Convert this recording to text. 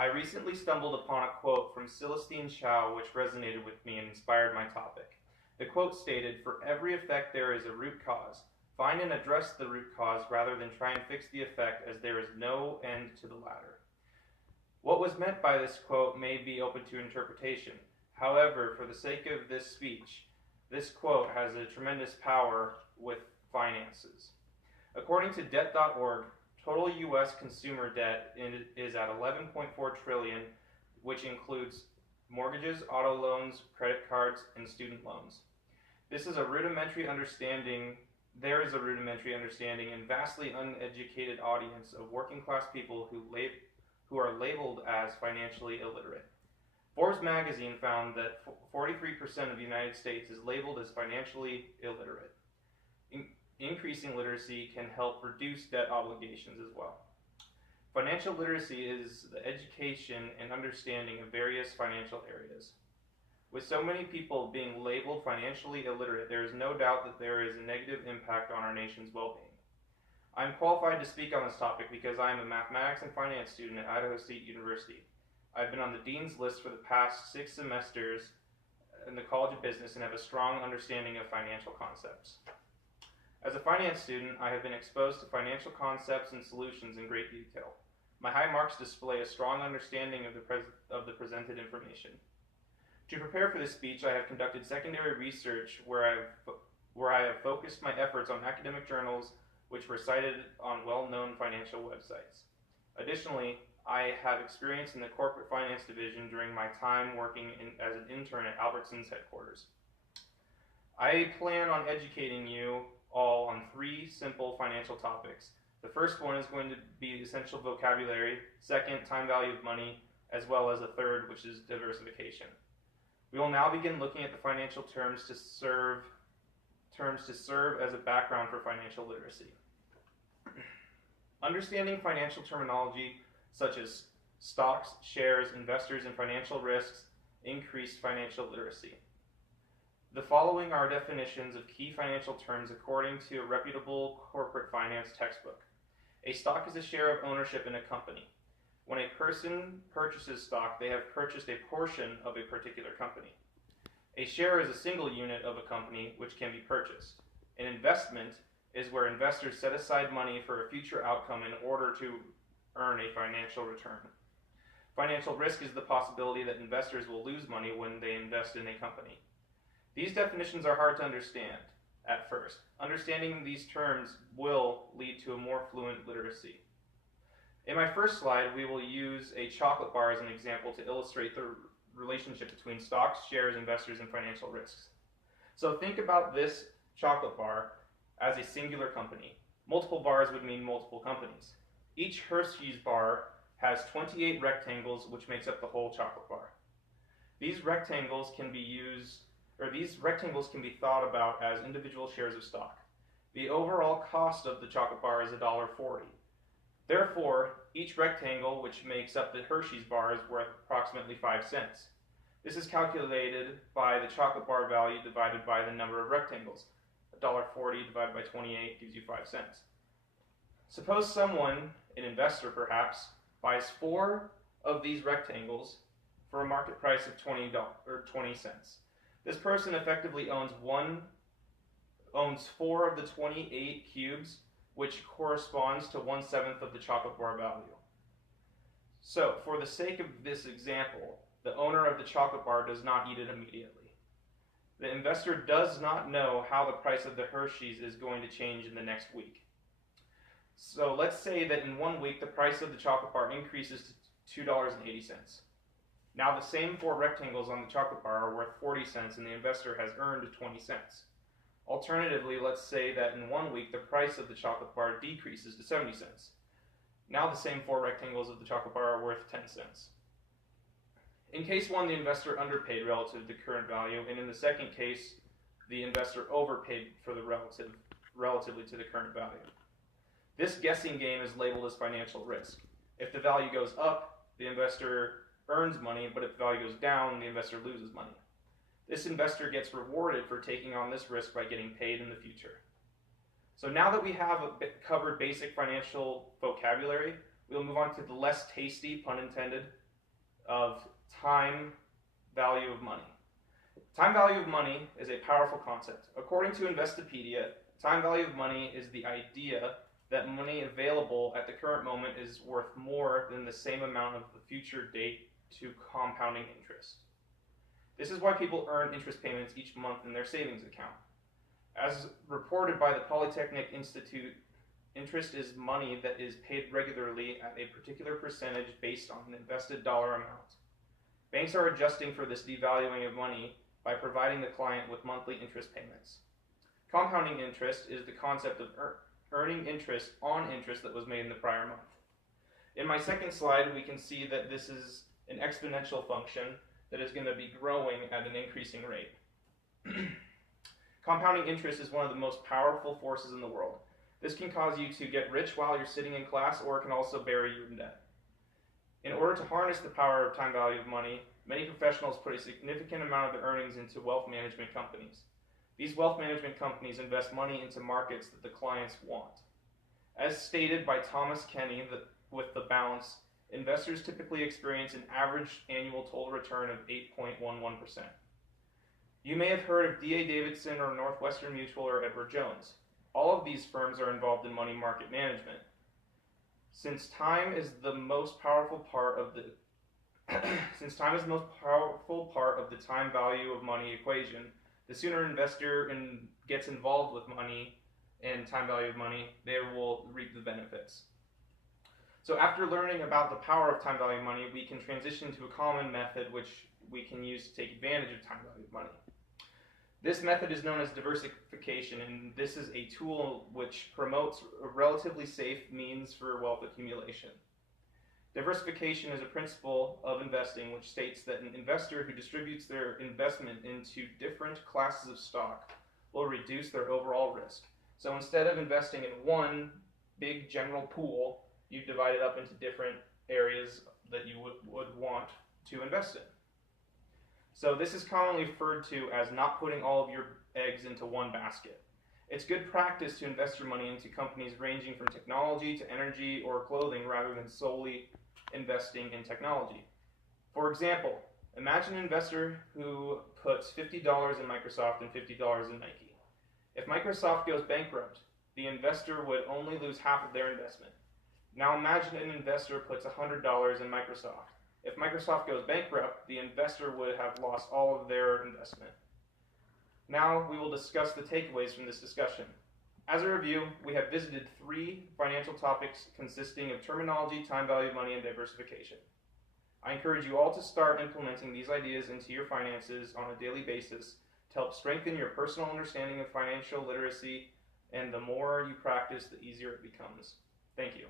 I recently stumbled upon a quote from Celestine Chow which resonated with me and inspired my topic. The quote stated, "For every effect there is a root cause. Find and address the root cause rather than try and fix the effect, as there is no end to the latter." What was meant by this quote may be open to interpretation. However, for the sake of this speech, this quote has a tremendous power with finances. According to debt.org, total U.S. consumer debt is at $11.4 trillion, which includes mortgages, auto loans, credit cards, and student loans. There is a rudimentary understanding and vastly uneducated audience of working class people who are labeled as financially illiterate. Forbes magazine found that 43% of the United States is labeled as financially illiterate. Increasing literacy can help reduce debt obligations as well. Financial literacy is the education and understanding of various financial areas. With so many people being labeled financially illiterate, there is no doubt that there is a negative impact on our nation's well-being. I am qualified to speak on this topic because I am a mathematics and finance student at Idaho State University. I've been on the dean's list for the past 6 semesters in the College of Business and have a strong understanding of financial concepts. As a finance student, I have been exposed to financial concepts and solutions in great detail. My high marks display a strong understanding of the presented information. To prepare for this speech, I have conducted secondary research where I have focused my efforts on academic journals which were cited on well-known financial websites. Additionally, I have experience in the corporate finance division during my time working as an intern at Albertsons headquarters. I plan on educating you all on 3 simple financial topics. The first one is going to be essential vocabulary, second, time value of money, as well as a third, which is diversification. We will now begin looking at the financial terms to serve as a background for financial literacy. Understanding financial terminology such as stocks, shares, investors, and financial risks increase financial literacy. The following are definitions of key financial terms according to a reputable corporate finance textbook. A stock is a share of ownership in a company. When a person purchases stock, they have purchased a portion of a particular company. A share is a single unit of a company which can be purchased. An investment is where investors set aside money for a future outcome in order to earn a financial return. Financial risk is the possibility that investors will lose money when they invest in a company. These definitions are hard to understand at first. Understanding these terms will lead to a more fluent literacy. In my first slide, we will use a chocolate bar as an example to illustrate the relationship between stocks, shares, investors, and financial risks. So think about this chocolate bar as a singular company. Multiple bars would mean multiple companies. Each Hershey's bar has 28 rectangles, which makes up the whole chocolate bar. These rectangles can be thought about as individual shares of stock. The overall cost of the chocolate bar is $1.40. Therefore, each rectangle, which makes up the Hershey's bar, is worth approximately 5 cents. This is calculated by the chocolate bar value divided by the number of rectangles. $1.40 divided by 28 gives you 5 cents. Suppose someone, an investor perhaps, buys 4 of these rectangles for a market price of $20 cents. This person effectively owns 4 of the 28 cubes, which corresponds to 1/7 of the chocolate bar value. So, for the sake of this example, the owner of the chocolate bar does not eat it immediately. The investor does not know how the price of the Hershey's is going to change in the next week. So let's say that in 1 week the price of the chocolate bar increases to $2.80. Now the same 4 rectangles on the chocolate bar are worth 40 cents and the investor has earned 20 cents. Alternatively, let's say that in 1 week the price of the chocolate bar decreases to 70 cents. Now the same 4 rectangles of the chocolate bar are worth 10 cents. In case 1, the investor underpaid relative to current value, and in the second case, the investor overpaid for the relatively to the current value. This guessing game is labeled as financial risk. If the value goes up, the investor earns money, but if the value goes down, the investor loses money. This investor gets rewarded for taking on this risk by getting paid in the future. So now that we have covered basic financial vocabulary, we'll move on to the less tasty, pun intended, of time value of money. Time value of money is a powerful concept. According to Investopedia, time value of money is the idea that money available at the current moment is worth more than the same amount of the future date to compounding interest. This is why people earn interest payments each month in their savings account. As reported by the Polytechnic Institute, interest is money that is paid regularly at a particular percentage based on an invested dollar amount. Banks are adjusting for this devaluing of money by providing the client with monthly interest payments. Compounding interest is the concept of earning interest on interest that was made in the prior month. In my second slide, we can see that this is an exponential function that is going to be growing at an increasing rate. Compounding interest is one of the most powerful forces in the world. This can cause you to get rich while you're sitting in class, or it can also bury you in debt. In order to harness the power of time value of money, many professionals put a significant amount of their earnings into wealth management companies. These wealth management companies invest money into markets that the clients want. As stated by Thomas Kenny with The Balance, investors typically experience an average annual total return of 8.11%. You may have heard of D.A. Davidson or Northwestern Mutual or Edward Jones. All of these firms are involved in money market management. Since time is the most powerful part of the time value of money equation, the sooner an investor gets involved with money and time value of money, they will reap the benefits. So after learning about the power of time value of money, we can transition to a common method which we can use to take advantage of time value of money. This method is known as diversification, and this is a tool which promotes a relatively safe means for wealth accumulation. Diversification is a principle of investing which states that an investor who distributes their investment into different classes of stock will reduce their overall risk. So instead of investing in one big general pool, you divide it up into different areas that you would want to invest in. So this is commonly referred to as not putting all of your eggs into one basket. It's good practice to invest your money into companies ranging from technology to energy or clothing rather than solely investing in technology. For example, imagine an investor who puts $50 in Microsoft and $50 in Nike. If Microsoft goes bankrupt, the investor would only lose half of their investment. Now imagine an investor puts $100 in Microsoft. If Microsoft goes bankrupt, the investor would have lost all of their investment. Now we will discuss the takeaways from this discussion. As a review, we have visited 3 financial topics consisting of terminology, time value of money, and diversification. I encourage you all to start implementing these ideas into your finances on a daily basis to help strengthen your personal understanding of financial literacy, and the more you practice, the easier it becomes. Thank you.